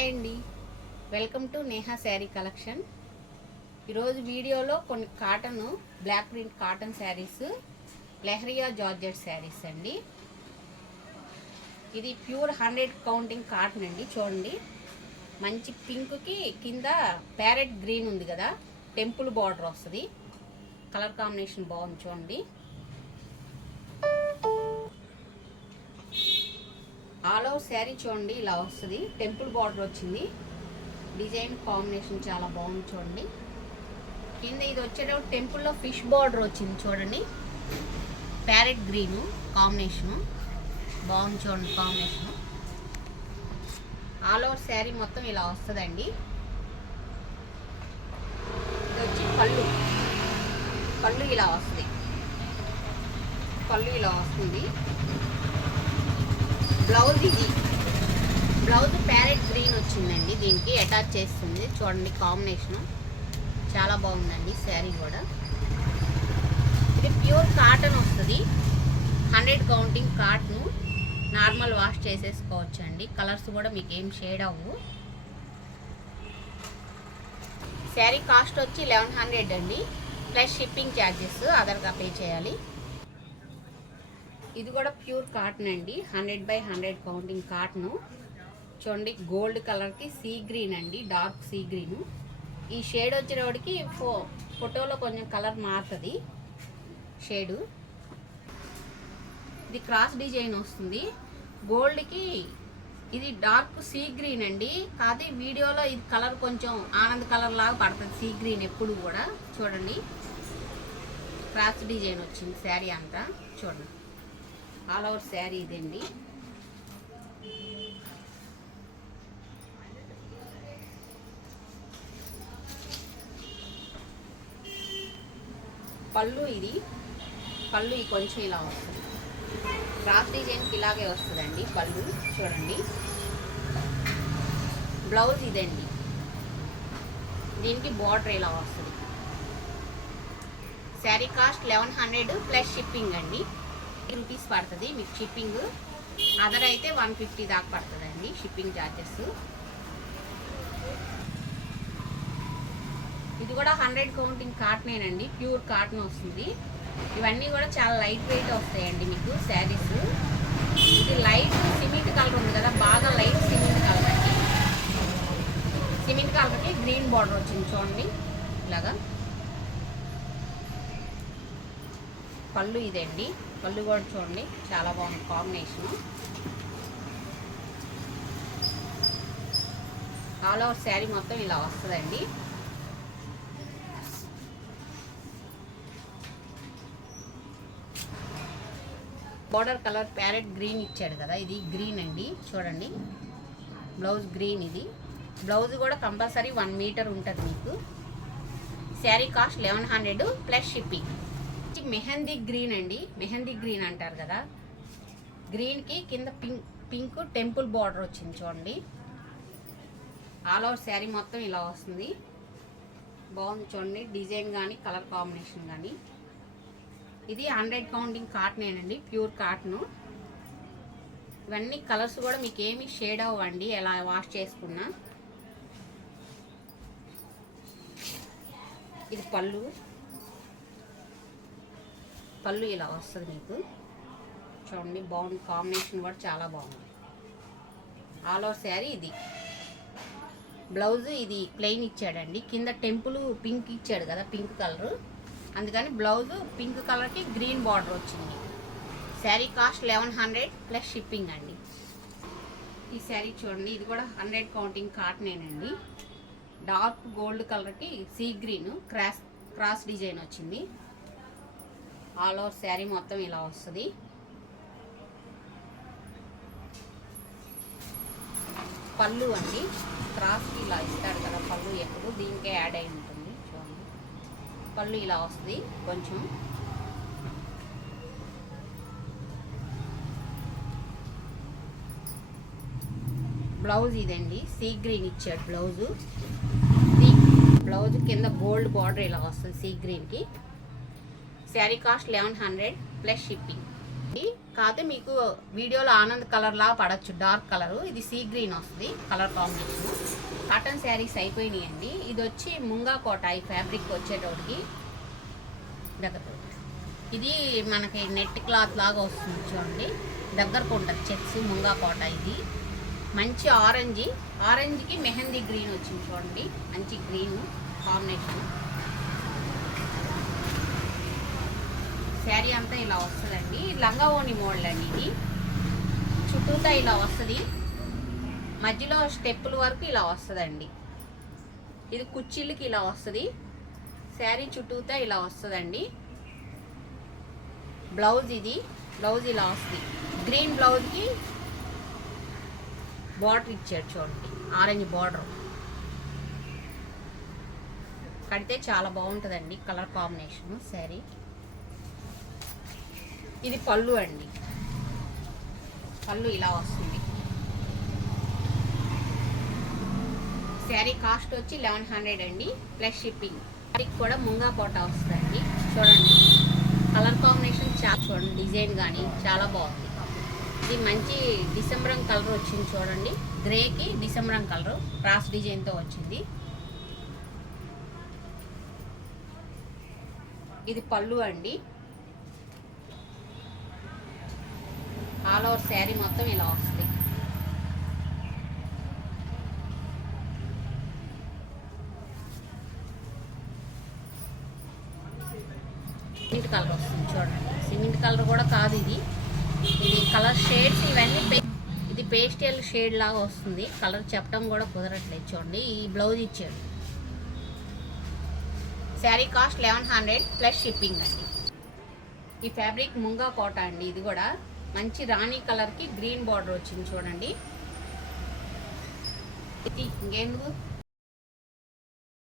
Hi అండి, welcome to Neha sari collection. ఈరోజు వీడియోలో కొన్ని cotton block print cotton saris, leheriya georgette saris అండి. ఇది ప్యూర్ 100 కౌంటింగ్ కాటన్ అండి. చూడండి, మంచి పింక్కి కింద ప్యారెట్ గ్రీన్ ఉంది కదా, టెంపుల్ బార్డర్ వస్తుంది. కలర్ కాంబినేషన్ బాగుంది చూడండి. ఆల్ ఓవర్ శారీ చూడండి ఇలా వస్తుంది. టెంపుల్ బార్డర్ వచ్చింది. డిజైన్ కాంబినేషన్ చాలా బాగుంది చూడండి. కింద ఇది వచ్చేటప్పుడు టెంపుల్లో ఫిష్ బార్డర్ వచ్చింది చూడండి. ప్యారెట్ గ్రీను కాంబినేషను బాగుంది చూడండి. కాంబినేషను ఆల్ ఓవర్ శారీ మొత్తం ఇలా వస్తుందండి. ఇది వచ్చి పళ్ళు ఇలా వస్తుంది. పళ్ళు ఇలా వస్తుంది. బ్లౌజ్ ప్యారెట్ గ్రీన్ వచ్చిందండి. దీనికి అటాచ్ చేస్తుంది చూడండి. కాంబినేషన్ చాలా బాగుందండి. శారీ కూడా ఇది ప్యూర్ కాటన్ వస్తుంది. 100 కౌంటింగ్ కాటన్. నార్మల్ వాష్ చేసేసుకోవచ్చు అండి. కలర్స్ కూడా మీకు ఏం షేడ్ అవ్వు. శారీ కాస్ట్ వచ్చి 1100 అండి, ప్లస్ షిప్పింగ్ ఛార్జెస్ అదర్గా పే చేయాలి. ఇది కూడా ప్యూర్ కాటన్ అండి. 100/100 కౌంటింగ్ కాటన్. చూడండి, గోల్డ్ కలర్కి సీ గ్రీన్ అండి, డార్క్ సీ గ్రీన్. ఈ షేడ్ వచ్చేటప్పటికి ఫోటోలో కొంచెం కలర్ మారుతుంది షేడు. ఇది క్రాస్ డిజైన్ వస్తుంది. గోల్డ్కి ఇది డార్క్ సీ గ్రీన్ అండి. కాదు వీడియోలో ఇది కలర్ కొంచెం ఆనంద్ కలర్ లాగా పడుతుంది. సీ గ్రీన్ ఎప్పుడు కూడా చూడండి. క్రాస్ డిజైన్ వచ్చింది శారీ అంతా చూడండి. ఆల్ ఓవర్ శారీ ఇదండి. పళ్ళు కొంచెం ఇలా వస్తుంది. క్రాస్ డిజైన్కి ఇలాగే వస్తుందండి పళ్ళు చూడండి. బ్లౌజ్ ఇదండి. దీనికి బార్డర్ ఇలా వస్తుంది. శారీ కాస్ట్ 1100 ప్లస్ షిప్పింగ్ అండి. రూపీస్ పడుతుంది మీకు షిప్పింగ్. అదర్ అయితే 150 దాకా పడుతుందండి షిప్పింగ్ ఛార్జెస్. ఇది కూడా 100 కౌంటింగ్ కాటనేనండి. ప్యూర్ కాటన్ వస్తుంది. ఇవన్నీ కూడా చాలా లైట్ వెయిట్ వస్తాయండి మీకు శారీస్. ఇది లైట్ సిమెంట్ కలర్ ఉంది కదా, బాగా లైట్ సిమెంట్ కలర్ అండి. సిమెంట్ కలర్కి గ్రీన్ బార్డర్ వచ్చింది చూడండి ఇలాగా. పళ్ళు ఇదండి. పళ్ళు కూడా చూడండి చాలా బాగుంది కాంబినేషను. ఆల్ ఓవర్ శారీ మొత్తం ఇలా వస్తుందండి. బార్డర్ కలర్ ప్యారెట్ గ్రీన్ ఇచ్చాడు కదా, ఇది గ్రీన్ అండి చూడండి. Blouse green. ఇది బ్లౌజ్ కూడా కంపల్సరీ 1 మీటర్ ఉంటుంది మీకు. Sari cost 1100 plus shipping. Mehndi green అండి. మెహందీ గ్రీన్ అంటారు కదా, గ్రీన్కి కింద పింక్ టెంపుల్ బార్డర్ వచ్చింది చూడండి. ఆల్ ఓవర్ శారీ మొత్తం ఇలా వస్తుంది. బాగుంది చూడండి డిజైన్ కానీ కలర్ కాంబినేషన్ కానీ. ఇది 100 కౌంటింగ్ కాటనేనండి, ప్యూర్ కాటను. ఇవన్నీ కలర్స్ కూడా మీకు ఏమి షేడ్ అవ్వండి ఎలా వాష్ చేసుకున్నా. ఇది పళ్ళు ఇలా వస్తుంది మీకు చూడండి. బాగుంది కాంబినేషన్ కూడా చాలా బాగుంది. ఆల్ ఓవర్ శారీ ఇది. బ్లౌజ్ ఇది ప్లెయిన్ ఇచ్చాడండి. కింద టెంపుల్ పింక్ ఇచ్చాడు కదా, పింక్ కలర్, అందుకని బ్లౌజ్ పింక్ కలర్కి గ్రీన్ బార్డర్ వచ్చింది. శారీ కాస్ట్ 1100 ప్లస్ షిప్పింగ్ అండి. ఈ శారీ చూడండి, ఇది కూడా 100 కౌంటింగ్ కాటనేనండి. డార్క్ గోల్డ్ కలర్కి సీ గ్రీన్ క్రాస్ డిజైన్ వచ్చింది. ఆల్ ఓవర్ శారీ మొత్తం ఇలా వస్తుంది. పళ్ళు అండి. క్రాస్కి ఇలా ఇస్తాడు కదా పళ్ళు, ఎప్పుడు దీనికే యాడ్ అయి ఉంటుంది చూడండి. పళ్ళు ఇలా వస్తుంది కొంచెం. బ్లౌజ్ ఇదండి. సీ గ్రీన్ ఇచ్చాడు బ్లౌజు. బ్లౌజ్ కింద గోల్డ్ బార్డర్ ఇలా వస్తుంది సీ గ్రీన్కి. Sari cost 1100 plus shipping. కాకపోతే మీకు వీడియోలో ఆనంద్ కలర్ లా పడచ్చు, డార్క్ కలరు. ఇది సీ గ్రీన్ వస్తుంది కలర్ కాంబినేషన్. కాటన్ శారీస్ అయిపోయినాయండి. ఇది వచ్చి ముంగా కోట, ఈ ఫ్యాబ్రిక్ వచ్చేటోడికి దగ్గర. ఇది మనకి నెట్ క్లాత్ లాగా వస్తుంది చూడండి, దగ్గరకు ఉంటుంది చెక్స్. ముంగా కోట ఇది మంచి ఆరెంజ్కి మెహందీ గ్రీన్ వచ్చింది చూడండి, మంచి గ్రీన్ కాంబినేషన్. శారీ అంతా ఇలా వస్తుందండి. లంగా ఓణి మోడల్ అండి ఇది. చుట్టూతా ఇలా వస్తుంది, మధ్యలో స్టెప్పుల వరకు ఇలా వస్తుందండి. ఇది కుర్చీలకి ఇలా వస్తుంది. శారీ చుట్టూతా ఇలా వస్తుందండి. బ్లౌజ్ బ్లౌజ్ ఇలా వస్తుంది. గ్రీన్ బ్లౌజ్కి బార్డర్ ఇచ్చాడు చూడండి, ఆరెంజ్ బార్డర్. కడితే చాలా బాగుంటుందండి కలర్ కాంబినేషన్ శారీ. ఇది పళ్ళు అండి, పళ్ళు ఇలా వస్తుంది. శారీ కాస్ట్ వచ్చి 1100 అండి ప్లస్ షిప్పింగ్. శారీకి కూడా ముంగా కోట వస్తుందండి. చూడండి కలర్ కాంబినేషన్ చాలా, చూడండి డిజైన్ కానీ చాలా బాగుంది. ఇది మంచి డిసెంబరం కలర్ వచ్చింది చూడండి, గ్రేకి డిసెంబరం కలర్ క్రాస్ డిజైన్తో వచ్చింది. ఇది పళ్ళు అండి. ఆల్ ఓవర్ శారీ మొత్తం ఇలా వస్తుంది. సిమెంట్ కలర్ వస్తుంది చూడండి, సిమెంట్ కలర్ కూడా కాదు ఇది. ఇది కలర్ షేడ్స్ ఇవన్నీ ఇది పేస్టల్ షేడ్ లాగా వస్తుంది. కలర్ చెప్పడం కూడా కుదరట్లేదు చూడండి. ఈ బ్లౌజ్ ఇచ్చాడు. శారీ కాస్ట్ 1100 ప్లస్ షిప్పింగ్ అండి. ఈ ఫ్యాబ్రిక్ ముంగా కోట అండి. ఇది కూడా మంచి రాణి కలర్కి గ్రీన్ బార్డర్ వచ్చింది చూడండి. ఇంకెందుకు